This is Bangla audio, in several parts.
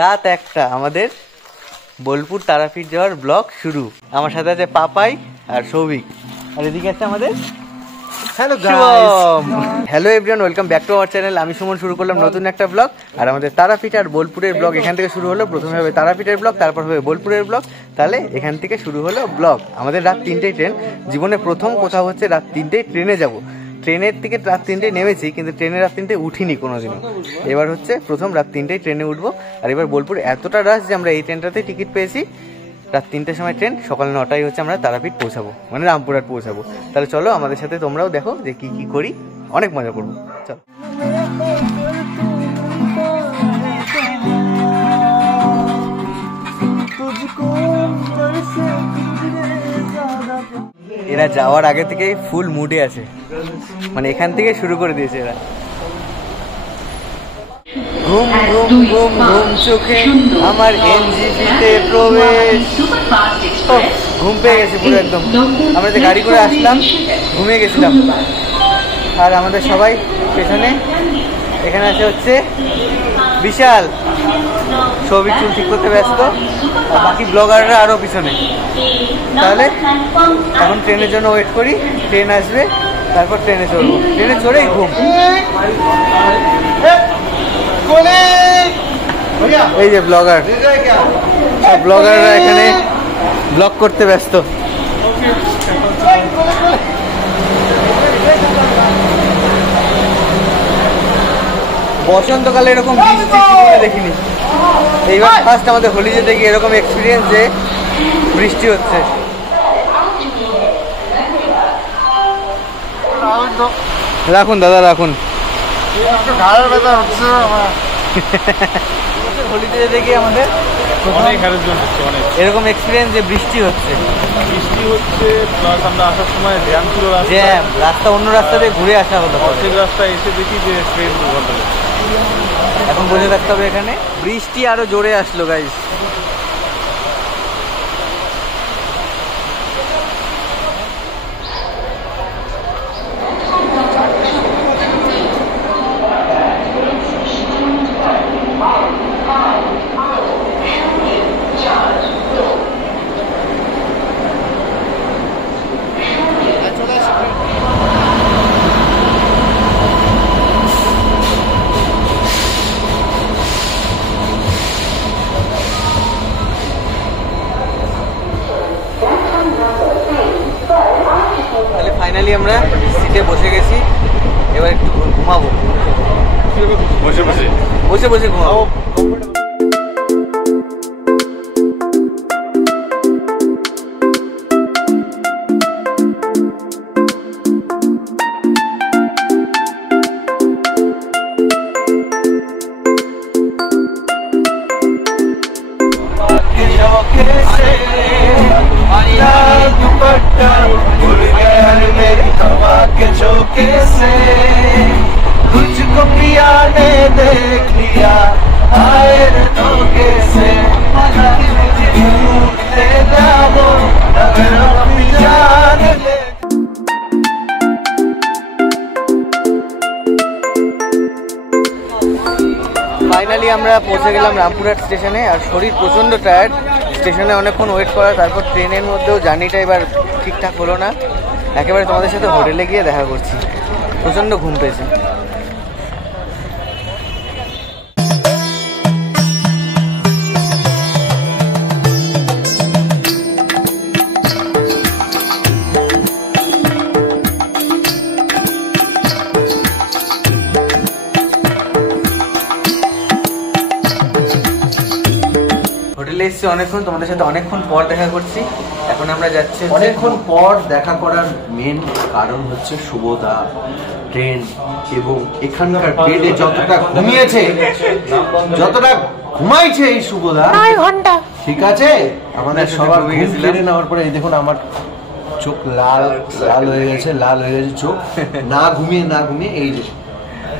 রাত 1টা আমাদের বোলপুর তারাপীঠ যাওয়ার ব্লগ শুরু। আমার সাথে আছে পাপাই আর সৌভিক, আর এদিকে আছে আমাদের hello everyone, welcome back to our channel. আমি সুমন শুরু করলাম নতুন একটা ব্লগ, আর আমাদের তারাপীঠ আর বোলপুরের ব্লগ এখান থেকে শুরু হলো। প্রথমে হবে তারাপীঠের ব্লগ, তারপর হবে বোলপুরের ব্লগ। তাহলে এখান থেকে শুরু হলো ব্লগ। আমাদের রাত 3টেয় ট্রেন, জীবনে প্রথম কোথাও হচ্ছে রাত 3টেয় ট্রেনে যাব। ট্রেনের থেকে রাত 3টেয় নেমেছি, কিন্তু ট্রেনে রাত 3টেয় উঠিনি কোনোদিনও। এবার হচ্ছে প্রথম রাত 3টেয় ট্রেনে উঠবো। আর এবার বোলপুর এতটা রাশ যে আমরা এই ট্রেনটাতে টিকিট পেয়েছি। রাত 3টের সময় ট্রেন, সকাল 9টায় হচ্ছে আমরা তারাপীঠ পৌঁছাবো, মানে রামপুরহাট পৌঁছাবো। তাহলে চলো আমাদের সাথে তোমরাও দেখো যে কি কি করি, অনেক মজা করবো। চলো। এরা যাওয়ার আগে থেকেই ফুল মুডে আছে, মানে এখান থেকে শুরু করে দিয়েছে এরা। ঘুম ঘুম ঘুম ঘুম চোখে আমার এনজিপিতে প্রবেশ। ঘুম পেয়ে গেছে পুরো একদম। আমরা যে গাড়ি করে আসলাম ঘুমিয়ে গেছিলাম। আর আমাদের সবাই পেছনে, এখানে আছে হচ্ছে বিশাল, ছবি চুল ঠিক করতে ব্যস্ত, আর বাকি ব্লগাররা আরও পিছনে। তাহলে এখন ট্রেনের জন্য ওয়েট করি, ট্রেন আসবে তারপর ট্রেনে চড়বো। ট্রেনে চড়েই ঘুম। এই যে ব্লগার, সব ব্লগাররা এখানে ব্লগ করতে ব্যস্ত। বসন্তকালে এরকম বৃষ্টি দেখিনি। এইবার ফার্স্ট আমাদের হোলি যেতে গিয়ে এরকম এক্সপিরিয়েন্স যে বৃষ্টি হচ্ছে। রাখুন দাদা রাখুন। হোলিতে যেতে গিয়ে আমাদের এরকম এক্সপিরিয়েন্স যে বৃষ্টি হচ্ছে। প্লাস আমরা আসার সময় জ্যাম ছিল, জ্যাম, রাস্তা অন্য রাস্তা দিয়ে ঘুরে আসা হলো। অর্ধেক রাস্তায় এসে দেখি যে ট্রেন দুর্ঘটনা। এখন বসে থাকতে হবে এখানে। বৃষ্টি আরো জোরে আসলো গাইস। ফাইনালি আমরা সিটে বসে গেছি, এবার একটু ঘুমাবো। বসে বসে বসে বসে ঘুমাবো। तुझको पिया ने देख लिया, आए धोखे से ले जाओ अगर अपनी जान ले। ফাইনালি আমরা পৌঁছে গেলাম রামপুরহাট স্টেশনে। আর শরীর প্রচণ্ড টায়ার্ড, স্টেশনে অনেকক্ষণ ওয়েট করা, তারপর ট্রেনের মধ্যেও জার্নিটা এবার ঠিকঠাক হলো না। একেবারে তোমাদের সাথে হোটেলে গিয়ে দেখা করছি। প্রচণ্ড ঘুম পেয়েছে। হোটেলে এসেছি অনেকক্ষণ, তোমাদের সাথে অনেকক্ষণ পর দেখা করছি। এখন আমরা যাচ্ছি, অনেকক্ষণ পর দেখা করার মেন কারণ হচ্ছে শুভদা, ট্রেন এবং এখানকার বেডে যতটা ঘুমিয়েছে, যতটা ঘুমাইছে এই শুভদা 9 ঘন্টা। ঠিক আছে, আমাদের সবার ফিরে নেওয়ার পরে এই দেখুন আমার চোখ লাল লাল হয়ে গেছে, চোখ। না ঘুমিয়ে এই যে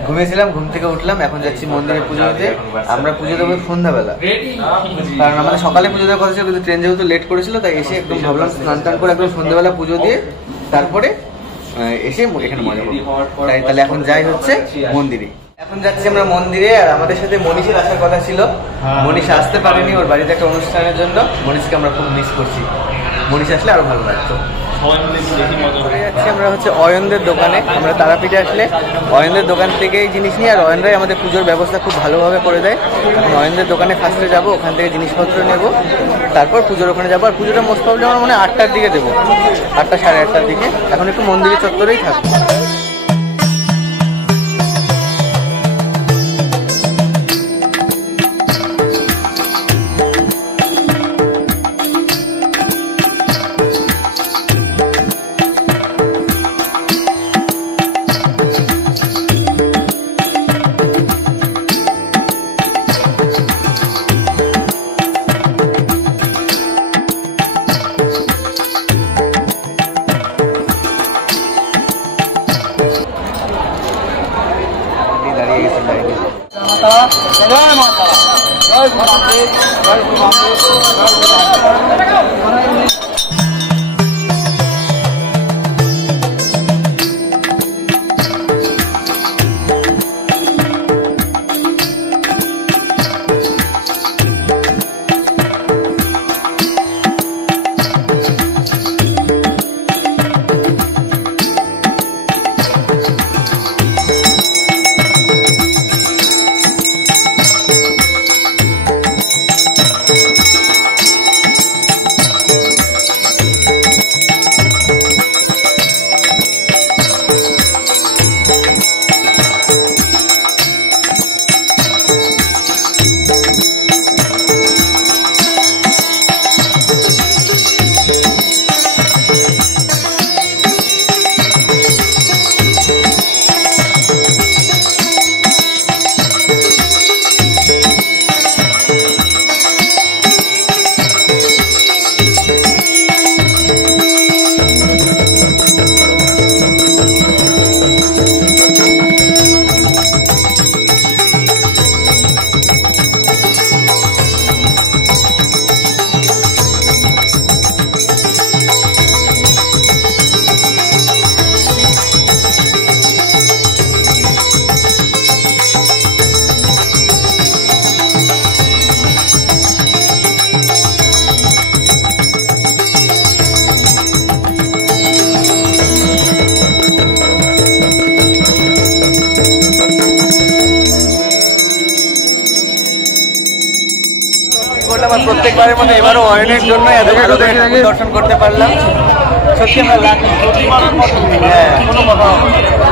ঘুমিয়েছিলাম, ঘুম থেকে উঠলাম, এখন যাচ্ছি মন্দিরে পুজো দিতে। আমরা পুজো দেবো সন্ধ্যাবেলা, কারণ আমাদের সকালে পুজো দেওয়ার কথা ছিল, কিন্তু ট্রেন যেহেতু লেট করেছিল তাই এসে একদম ভাবলাম স্নান টান করে একদম সন্ধ্যাবেলা পুজো দিয়ে তারপরে এসে এখানে মজা করবো। তাই তাহলে এখন যাই হচ্ছে মন্দিরে। এখন যাচ্ছি আমরা মন্দিরে, আর আমাদের সাথে মনীষের আসার কথা ছিল, মনীষ আসতে পারেনি, ওর বাড়িতে একটা অনুষ্ঠানের জন্য। মনীষকে আমরা খুব মিস করছি, মনীষ আসলে আরো ভালো লাগতো। আমরা হচ্ছে অয়নদের দোকানে, আমরা তারাপীঠে আসলে অয়নদের দোকান থেকেই জিনিস নিই, আর অয়নরাই আমাদের পুজোর ব্যবস্থা খুব ভালোভাবে করে দেয়। এখন অয়নদের দোকানে ফার্স্টে যাবো, ওখান থেকে জিনিসপত্র নেব, তারপর পুজোর ওখানে যাবো। আর পুজোটা মোস্ট প্রবলেম আমার মনে হয় 8টার দিকে দেবো, 8টা সাড়ে 8টার দিকে। এখন একটু মন্দিরের চত্বরেই থাকবো। প্রত্যেকবারের মতো এবারও অয়নের জন্য এত ভালো দর্শন করতে পারলাম, সত্যি আমরা লাকি। হ্যাঁ,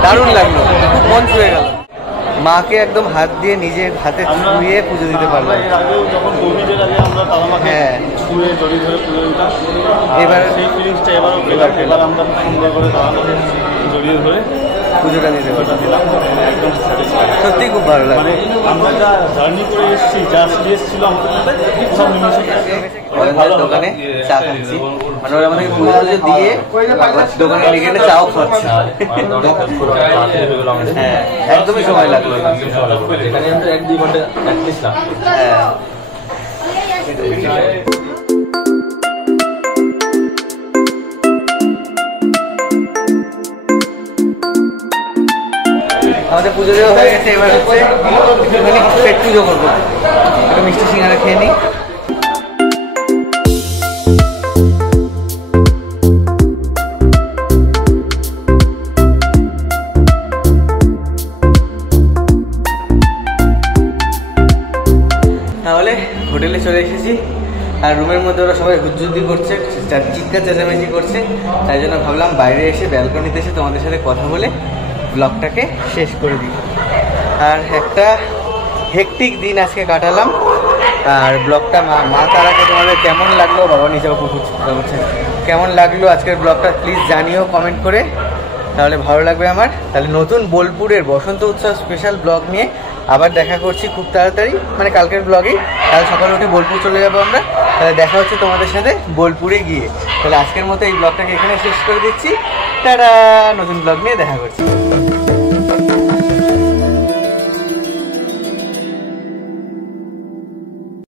দারুণ লাগলো, খুব মন ছুঁয়ে গেল। মাকে একদম হাত দিয়ে নিজের হাতে ছুঁয়ে পুজো দিতে পারলাম। হ্যাঁ, এবার সেই ফিলিংসটা এবার আমরা সুন্দর করে জড়িয়ে ধরে পুজোটা দিতে পারলাম, সত্যি খুব ভালো লাগে। মানে আমরা যা জার্নি করে এসেছি, যা সিরিয়াস ছিল আমাদের দোকানে চা খাচ্ছি, মানে ওরা আমাদেরকে পুজো দিয়ে দোকানে লেগে গেলে চাও খাচ্ছে। হ্যাঁ, একদমই সময় লাগলো, এখানে 1-2 ঘন্টা হ্যাঁ। আমাদের পুজো দেওয়া হয়ে গেছে, এবার হচ্ছে পেট পুজো করবো, একটা মিষ্টি সিঙ্গারা খেয়ে নিই। তাহলে হোটেলে চলে এসেছি, আর রুমের মধ্যে ওরা সবাই হুজ্জুদ্দি করছে, চিৎকার চেঁচামেচি করছে, তাই জন্য ভাবলাম বাইরে এসে ব্যালকনিতে এসে তোমাদের সাথে কথা বলে ব্লগটাকে শেষ করে দিই। আর একটা হেকটিক দিন আজকে কাটালাম, আর ব্লগটা মা তারাকে তোমাদের কেমন লাগলো, বাবা নিজেও কুকুর করছে, কেমন লাগলো আজকের ব্লগটা প্লিজ জানিও কমেন্ট করে, তাহলে ভালো লাগবে আমার। তাহলে নতুন বোলপুরের বসন্ত উৎসব স্পেশাল ব্লগ নিয়ে আবার দেখা করছি খুব তাড়াতাড়ি, মানে কালকের ব্লগেই। কাল সকালে উঠে বোলপুর চলে যাবো আমরা, তাহলে দেখা হচ্ছে তোমাদের সাথে বোলপুরে গিয়ে। তাহলে আজকের মতো এই ব্লগটাকে এখানে শেষ করে দিচ্ছি, টাটা, নতুন ব্লগ নিয়ে দেখা করছি।